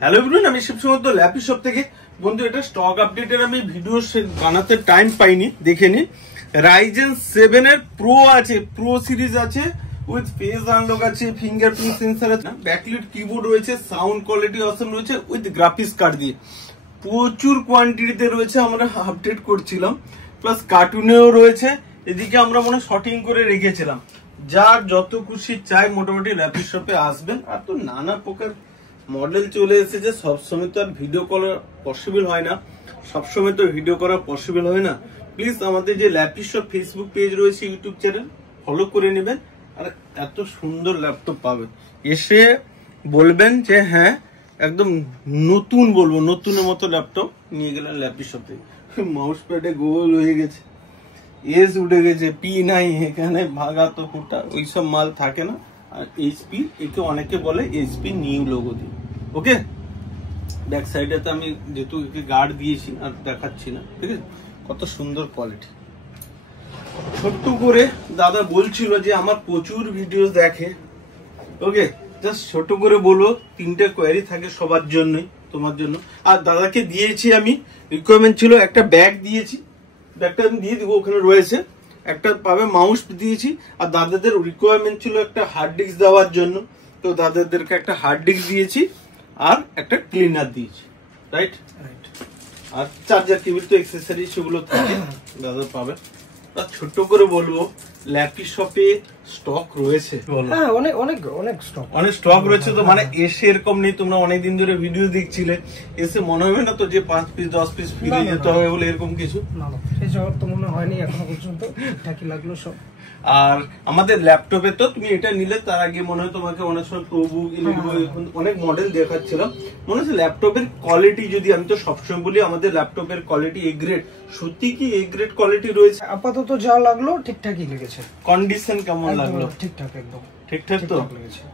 Hello everyone, আমি শিবসমর্থ lappy shop থেকে। বন্ধু, এটা স্টক আপডেটের আমি ভিডিও বানাতে টাইম পাইনি, দেখে নি। রাইজেন 7 এর প্রো আছে, প্রো সিরিজ আছে, উইথ ফেস আনলক আছে, ফিঙ্গারপ্রিন্ট সেন্সর আছে, ব্যাকলিট কিবোর্ড রয়েছে, সাউন্ড কোয়ালিটি অসম রয়েছে, উইথ গ্রাফিক্স কার্ড দিয়ে প্রচুর কোয়ান্টিটিতে রয়েছে। আমরা আপডেট করছিলাম, প্লাস কার্টুনেও রয়েছে। এদিকে আমরা মনে শর্টিং করে রেখেছিলাম। যার যত খুশি চাই মোটামুটি ল্যাপি শপে আসবেন। আর তো নানা প্রকার মডেল চলে এসেছে, সবসময় তো আর ভিডিও করা পসিবল হয় না, সবসময় তো ভিডিও করা পসিবল হয় না। প্লিজ আমাদের যে ল্যাপি শপ ফেসবুক পেজ রয়েছে, ইউটিউব চ্যানেল ফলো করে নেবেন। আর এত সুন্দর ল্যাপটপ পাবেন, এসে বলবেন যে হ্যাঁ একদম নতুন, বলবো নতুনের মতো ল্যাপটপ নিয়ে গেলেন ল্যাপি শপ থেকে। মাউস প্যাডে গোল হয়ে গেছে, এজ উঠে গেছে, পি নাই এখানে, ভাগা তো ফুটা ওইসব মাল থাকে না। আর এইচপি, একে অনেকে বলে এইচপি নিউ লোগো দিয়ে। ওকে, ব্যাক সাইডে তো আমি যেহেতু একে গার্ড দিয়েছি আর দেখাচ্ছি না, ঠিক আছে। কত সুন্দর কোয়ালিটি। ছোট্ট করে দাদা বলছিল যে আমার প্রচুর ভিডিও দেখে। ওকে, জাস্ট ছোট করে বলবো, 3টে কোয়ারি থাকে সবার জন্যই, তোমার জন্য। আর দাদাকে দিয়েছি আমি, রিকোয়ারমেন্ট ছিল একটা ব্যাগ দিয়েছি, ব্যাগটা আমি দিয়ে দিব, ওখানে রয়েছে একটা পাবে, মাউস দিয়েছি। আর দাদাদের রিকোয়ারমেন্ট ছিল একটা হার্ড ডিস্ক দেওয়ার জন্য, তো দাদাদেরকে একটা হার্ড ডিস্ক দিয়েছি আর একটা ক্লিনার দিয়েছি। রাইট, আর চার্জার কেবল তো অ্যাক্সেসরি সেগুলো থাকে, দাদা পাবে। ছোট্ট করে বলবো, ল্যাপি শপে স্টক রয়েছে, অনেক স্টক রয়েছে। তো মানে এসে এরকম নেই, তোমরা অনেকদিন ধরে ভিডিও দেখছিলে, এসে মনে হবে না তো যে 5 পিস 10 পিস ফিরে যেতে হবে বলে এরকম কিছু তো মনে হয়নি এখনো পর্যন্ত, ঠিকঠাকই লাগলো সব। আর আমাদের ল্যাপটপে তো তুমি এটা নিলে, তার আগে মনে হয় তোমাকে অনেক সময় প্রোবুক, অনেক মডেল দেখাচ্ছিলাম। মনে হচ্ছে ল্যাপটপের কোয়ালিটি, যদি আমি তো সবসময় বলি আমাদের ল্যাপটপের কোয়ালিটি এ গ্রেড, সত্যি কি এ গ্রেড কোয়ালিটি রয়েছে? আপাতত যা লাগলো ঠিকঠাকই লেগেছে। কন্ডিশন কেমন লাগলো? ঠিকঠাক, একদম ঠিকঠাক তো।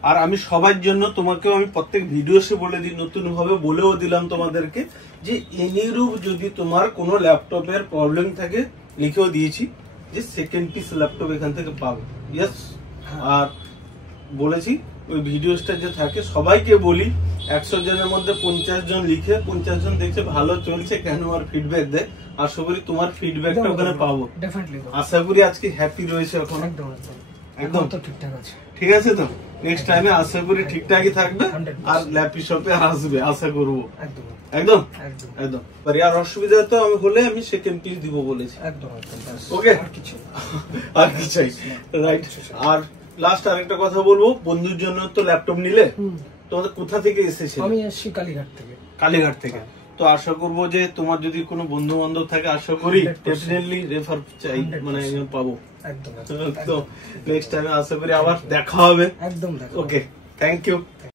আর আমি সবার জন্য, তোমাকেও আমি প্রত্যেক ভিডিওসে বলে দিই, নতুন ভাবে বলেও দিলাম তোমাদেরকে, যে এনিরূপ যদি তোমার কোনো ল্যাপটপের প্রবলেম থাকে, লিখেও দিয়েছি যে সেকেন্ড পিস ল্যাপটপ এখান থেকে পাবে। ইয়েস, আর বলেছি ওই ভিডিওসটা যে থাকে সবাইকে বলি, 100 জনের মধ্যে 50 জন লিখে, 50 জন দেখছে ভালো চলছে কেন, আর ফিডব্যাক দেয়। আশা করি তোমার ফিডব্যাকটা ওখানে পাবো। আশা করি আজকে হ্যাপি রয়েছে এখন, একদম তো ঠিকঠাক আছে। ঠিক আছে তো, নেক্সট টাইমে আশা করি ঠিকঠাকই থাকবে, আর ল্যাপি শপে আসবে আশা করবো। একদম একদম। আর অসুবিধা তো আমি হলে আমি সেকেন্ড পিস দিব বলেছি। ওকে, আর কি চাই? রাইট। আর লাস্ট আরেকটা কথা বলবো, বন্ধুর জন্য তো ল্যাপটপ নিলে, তোমাদের কোথা থেকে এসেছে? আমি এসেছি কালীঘাট থেকে। কালীঘাট থেকে। তো আশা করবো যে তোমার যদি কোনো বন্ধু বান্ধব থাকে, আশা করি ডেফিনেটলি রেফার চাই, মানে পাবো। তো নেক্সট টাইমে আশা করি আবার দেখা হবে। একদম। ওকে, থ্যাংক ইউ।